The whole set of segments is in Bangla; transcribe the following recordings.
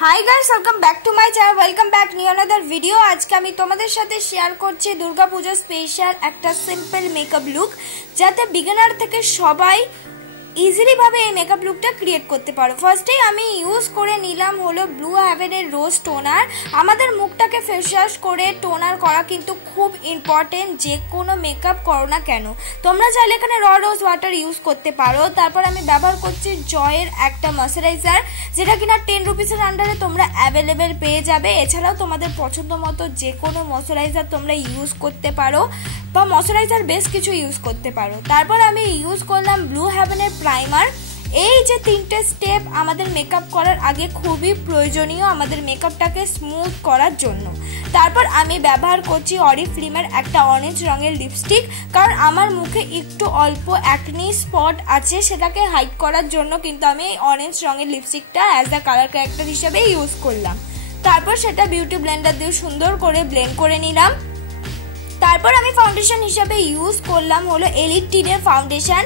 High guys welcome back to my channel welcome back new another video. आज के आमी तोमादेर साथे शेयर करछि दुर्गा पूजा स्पेशल एक सिम्पल मेकअप लुक जाते बिगिनार थेके सबाई इजिली भावे এই মেকআপ লুকটা ক্রিয়েট করতে পারো। ফার্স্টে আমি ইউজ করে নিলাম হলো ব্লু হেভেনের রোজ টোনার। আমাদের মুখটাকে ফেস ওয়াশ করে টোনার করা কিন্তু খুব ইম্পর্টেন্ট, যে কোনো মেকআপ করো না কেন। তোমরা চাইলে এখানে র রোজ ওয়াটার ইউজ করতে পারো। তারপর আমি ব্যবহার করছি জয়ের একটা ময়শ্চারাইজার, যেটা কিনা 10 রুপিসের আন্ডারে তোমরা অ্যাভেলেবেল পেয়ে যাবে। এছাড়াও তোমাদের পছন্দ মতো যে কোনো ময়শ্চারাইজার তোমরা ইউজ করতে পারো বা ময়শ্চারাইজার বেশ কিছু ইউজ করতে পারো। তারপর আমি ইউজ করলাম ব্লু হেভেনের প্রাইমার। এই যে তিনটে স্টেপ আমাদের মেকআপ করার আগে খুবই প্রয়োজনীয় আমাদের মেকআপটাকে স্মুথ করার জন্য। তারপর আমি ব্যবহার করছি অরিফ্লেমের একটা অরেঞ্জ রঙের লিপস্টিক, কারণ আমার মুখে একটু অল্প অ্যাকনি স্পট আছে, সেটাকে হাইড করার জন্য কিন্তু আমি এই অরেঞ্জ রঙের লিপস্টিকটা অ্যাজ আ কালার ক্যারেক্টার হিসেবে ইউজ করলাম। তারপর সেটা বিউটি ব্লেন্ডার দিয়ে সুন্দর করে ব্লেন্ড করে নিলাম। তারপর আমি ফাউন্ডেশন হিসেবে ইউজ করলাম হলো এলিট টিনের ফাউন্ডেশন।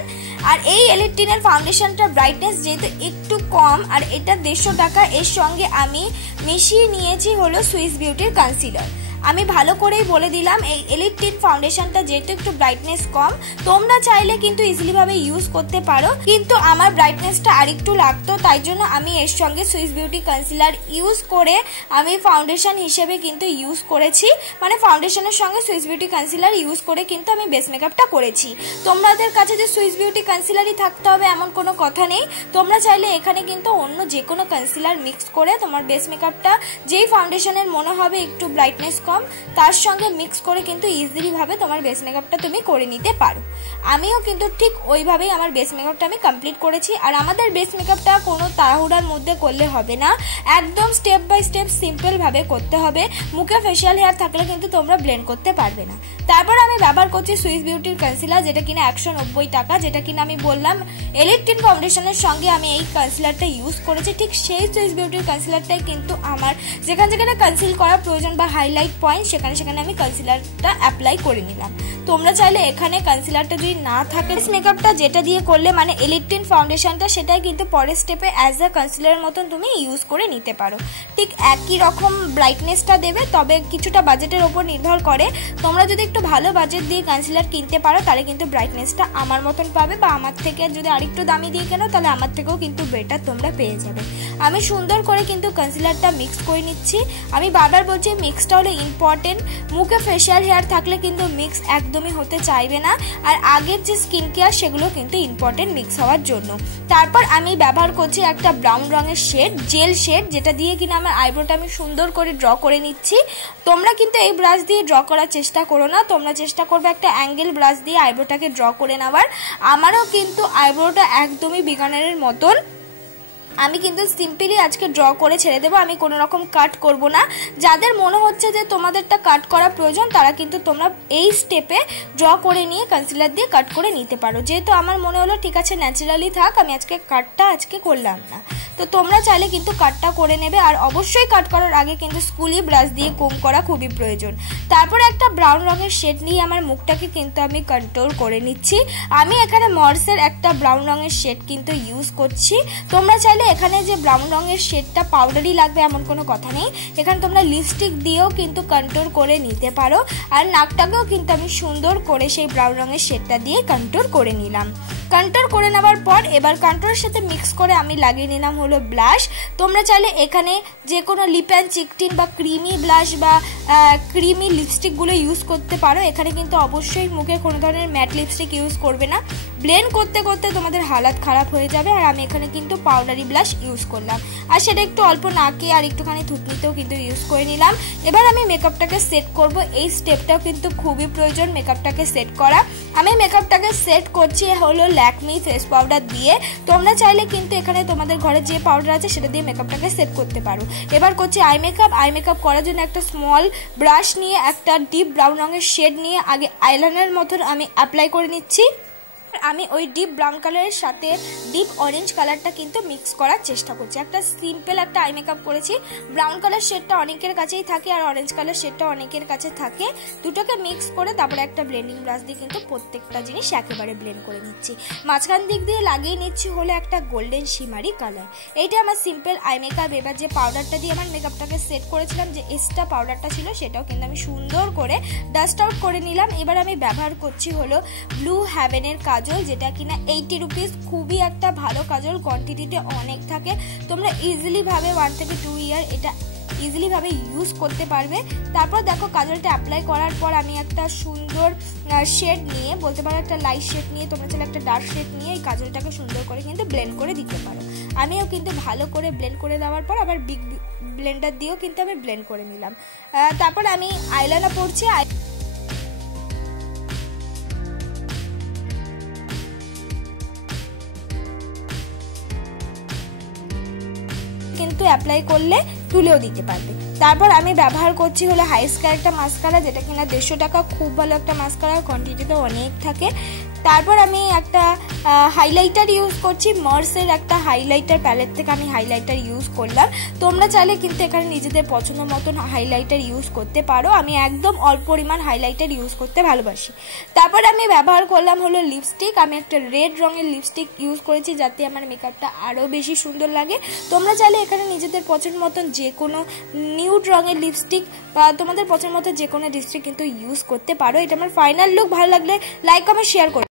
আর এই এলিট টিনের ফাউন্ডেশনটা ব্রাইটনেস যেহেতু একটু কম, আর এটা 150 টাকা, এর সঙ্গে আমি মিশিয়ে নিয়েছি হলো সুইস বিউটির কনসিলার। আমি ভালো করেই বলে দিলাম এই এলিট টিন ফাউন্ডেশনটা যেহেতু একটু ব্রাইটনেস কম, তোমরা চাইলে কিন্তু ইজিলি ভাবে ইউজ করতে পারো, কিন্তু আমার ব্রাইটনেসটা আরেকটু লাগতো, তাই জন্য আমি এর সঙ্গে সুইস বিউটি কনসিলার ইউজ করে আমি ফাউন্ডেশন হিসেবে কিন্তু ইউজ করেছি, মানে ফাউন্ডেশনের সঙ্গে সুইস বিউটি কনসিলার ইউজ করে কিন্তু আমি বেস মেকআপটা করেছি। তোমাদের কাছে যে সুইস বিউটি কনসিলারই থাকতে হবে এমন কোনো কথা নেই, তোমরা চাইলে এখানে কিন্তু অন্য যে কোনো কনসিলার মিক্স করে তোমার বেস মেকআপটা যেই ফাউন্ডেশনের মনে হবে একটু ব্রাইটনেস কম তার সঙ্গে মিক্স করে কিন্তু ইজিলি ভাবে তোমার বেস মেকআপটা তুমি করে নিতে পারো। আমিও কিন্তু ঠিক ওইভাবেই আমার বেস মেকআপটা আমি কমপ্লিট করেছি। আর আমাদের বেস মেকআপটা কোনো তাড়াহুড়ার মধ্যে করলে হবে না, একদম স্টেপ বাই স্টেপ সিম্পল ভাবে করতে হবে। মুখে ফেশিয়াল হেয়ার থাকলে কিন্তু তোমরা ব্লেন্ড করতে পারবে না। তারপর আমি ব্যবহার করছি সুইস বিউটির কনসিলার, যেটা কিনা 190 টাকা, যেটা কিনা আমি বললাম এলিট টিন ফাউন্ডেশনের সঙ্গে আমি এই কনসিলারটা ইউজ করেছি। ঠিক সেই সুইস বিউটির কনসিলারটাই কিন্তু আমার যেখানে যেখানে কনসিল করা প্রয়োজন বা হাইলাইট পয়েন্ট সেখানে সেখানে আমি কনসিলারটা অ্যাপ্লাই করে নিলাম। তোমরা চাইলে এখানে কনসিলারটা যদি না থাকে মেকআপটা যেটা দিয়ে করলে মানে এলিট টিন ফাউন্ডেশনটা, সেটাই কিন্তু পরের স্টেপে অ্যাজ আ কনসিলারের মতন তুমি ইউজ করে নিতে পারো। ঠিক একই রকম ব্রাইটনেসটা দেবে, তবে কিছুটা বাজেটের ওপর নির্ভর করে। তোমরা যদি একটু ভালো বাজেট দিয়ে কনসিলার কিনতে পারো তাহলে কিন্তু ব্রাইটনেসটা আমার মতন পাবে, বা আমার থেকে যদি আরেকটু দামি দিয়ে কেনো তাহলে আমার থেকেও কিন্তু বেটার তোমরা পেয়ে যাবে। আমি সুন্দর করে কিন্তু কনসিলারটা মিক্স করে নিচ্ছি। আমি বারবার বলছি মিক্সটা হলো ইম্পর্টেন্ট, মুখে ফেশিয়াল হেয়ার থাকলে কিন্তু মিক্স একদমই হতে চাইবে না, আর আগের যে স্কিন কেয়ার সেগুলো কিন্তু ইম্পর্টেন্ট মিক্স হওয়ার জন্য। তারপর আমি ব্যবহার করছি একটা ব্রাউন রঙের শেড, জেল শেড, যেটা দিয়ে কিনা আমার আইব্রোটা আমি সুন্দর করে ড্র করে নিচ্ছি। তোমরা কিন্তু এই ব্রাশ দিয়ে ড্র করার চেষ্টা করো না, তোমরা চেষ্টা করবে একটা অ্যাঙ্গেল ব্রাশ দিয়ে আইব্রোটাকে ড্র করে নেওয়ার। আমারও কিন্তু আইব্রোটা একদমই বিগানারের মতন, আমি কিন্তু সিম্পলি আজকে ড্র করে ছেড়ে দেবো, আমি কোনো রকম কাট করব না। যাদের মনে হচ্ছে যে তোমাদেরটা কাট করা প্রয়োজন তারা কিন্তু তোমরা এই স্টেপে ড্র করে নিয়ে কনসিলার দিয়ে কাট করে নিতে পারো। যেহেতু আমার মনে হলো ঠিক আছে ন্যাচারালি থাক, আমি আজকে কাটটা করলাম না, তো তোমরা চাইলে কিন্তু কাটটা করে নেবে। আর অবশ্যই কাট করার আগে কিন্তু স্কুলি ব্রাশ দিয়ে কোম করা খুবই প্রয়োজন। তারপর একটা ব্রাউন রঙের শেড নিয়ে আমার মুখটাকে কিন্তু আমি কন্ট্রোল করে নিচ্ছি। আমি এখানে মর্সের একটা ব্রাউন রঙের শেড কিন্তু ইউজ করছি। তোমরা চাইলে এখানে যে ব্রাউন রঙের শেডটা পাউডারই লাগবে এমন কোনো কথা নেই, এখানে তোমরা লিপস্টিক দিয়েও কিন্তু কন্ট্রোল করে নিতে পারো। আর নাকটাকেও কিন্তু আমি সুন্দর করে সেই ব্রাউন রঙের শেডটা দিয়ে কন্ট্রোল করে নিলাম। কন্ট্রোল করে নেওয়ার পর এবার কন্ট্রোলের সাথে মিক্স করে আমি লাগিয়ে নিলাম হলো ব্লাশ। তোমরা চাইলে এখানে যে কোনো লিপ অ্যান্ড চিক টিন বা ক্রিমি ব্লাশ বা ক্রিমি লিপস্টিকগুলো ইউজ করতে পারো। এখানে কিন্তু অবশ্যই মুখে কোনো ধরনের ম্যাট লিপস্টিক ইউজ করবে না, ব্লেন্ড করতে করতে তোমাদের হালাত খারাপ হয়ে যাবে। আর আমি এখানে কিন্তু পাউডারি ব্লাশ ইউজ করলাম, আর সেটা একটু অল্প নাকে আর একটুখানি থুতনিতেও কিন্তু ইউজ করে নিলাম। এবার আমি মেকআপটাকে সেট করব, এই স্টেপটাও কিন্তু খুবই প্রয়োজন মেকআপটাকে সেট করা। আমি মেকআপটাকে সেট করছি হলো ল্যাকমি ফেস পাউডার দিয়ে। তোমরা চাইলে কিন্তু এখানে তোমাদের ঘরে যে পাউডার আছে সেটা দিয়ে মেকআপটাকে সেট করতে পারো। এবার করছি আই মেকআপ করার জন্য একটা স্মল ব্রাশ নিয়ে একটা ডিপ ব্রাউন রঙের শেড নিয়ে আগে আইলাইনারের মতন আমি অ্যাপ্লাই করে নিচ্ছি। আমি ওই ডিপ ব্রাউন কালারের সাথে ডিপ অরেঞ্জ কালারটা কিন্তু মিক্স করার চেষ্টা করছি। একটা সিম্পল একটা আই মেকআপ করেছি। ব্রাউন কালার শেডটা অনেকের কাছেই থাকে আর অরেঞ্জ কালার শেডটা অনেকের কাছে থাকে। দুটোকে মিক্স করে তারপরে একটা ব্লেন্ডিং ব্রাশ দিয়ে কিন্তু প্রত্যেকটা জিনিস একেবারে ব্লেন্ড করে নিচ্ছি। মাঝখান দিক দিয়ে লাগিয়ে নিচ্ছি হলো একটা গোল্ডেন শিমারি কালার। এইটা আমার সিম্পল আই মেকআপ। এবার যে পাউডারটা দিয়ে আমার মেকআপটাকে সেট করেছিলাম, যে এক্সট্রা পাউডারটা ছিল সেটাও কিন্তু আমি সুন্দর করে ডাস্ট আউট করে নিলাম। এবার আমি ব্যবহার করছি হলো ব্লু হেভেনের কাজল, যেটা কিনা 80 রুপিস। খুবই একটা ভালো কাজল, কোয়ান্টিটিতে অনেক থাকে। তোমরা ইজিলি ভাবে 1 থেকে 2 ইয়ার এটা ইজিলি ভাবে ইউজ করতে পারবে। তারপর দেখো কাজলটা অ্যাপ্লাই করার পর আমি একটা সুন্দর শেড নিয়ে, বলতে পারো একটা লাইট শেড নিয়ে, তোমরা চাইলে একটা ডার্ক শেড নিয়ে এই কাজলটাকে সুন্দর করে কিন্তু ব্লেন্ড করে দিতে পারো। আমিও কিন্তু ভালো করে ব্লেন্ড করে দেওয়ার পর আবার বিগ ব্লেন্ডার দিয়েও কিন্তু আমি ব্লেন্ড করে নিলাম। তারপর আমি আইলাইনার পরছি। কিন্তু অ্যাপ্লাই করলে তুলেও দিতে পারবে। তারপর আমি ব্যবহার করছি হলো হাইস্কার একটা মাস্কারা, যেটা কিনা 150 টাকা। খুব ভালো একটা মাস্কারা, কোয়ান্টিটিতে অনেক থাকে। তারপর আমি একটা হাইলাইটার ইউজ করছি। মার্সের একটা হাইলাইটার প্যালেট থেকে আমি হাইলাইটার ইউজ করলাম। তোমরা চাইলে কিন্তু এখানে নিজেদের পছন্দ মতন হাইলাইটার ইউজ করতে পারো। আমি একদম অল্প পরিমাণ হাইলাইটার ইউজ করতে ভালোবাসি। তারপর আমি ব্যবহার করলাম হলো লিপস্টিক। আমি একটা রেড রঙের লিপস্টিক ইউজ করেছি, যাতে আমার মেকআপটা আরও বেশি সুন্দর লাগে। তোমরা চাইলে এখানে নিজেদের পছন্দ মতন যে কোনো নিউড রঙের লিপস্টিক বা তোমাদের পছন্দ মতো যে কোনো লিপস্টিক কিন্তু ইউজ করতে পারো। এটা আমার ফাইনাল লুক। ভালো লাগলে লাইক কমেন্ট শেয়ার করো।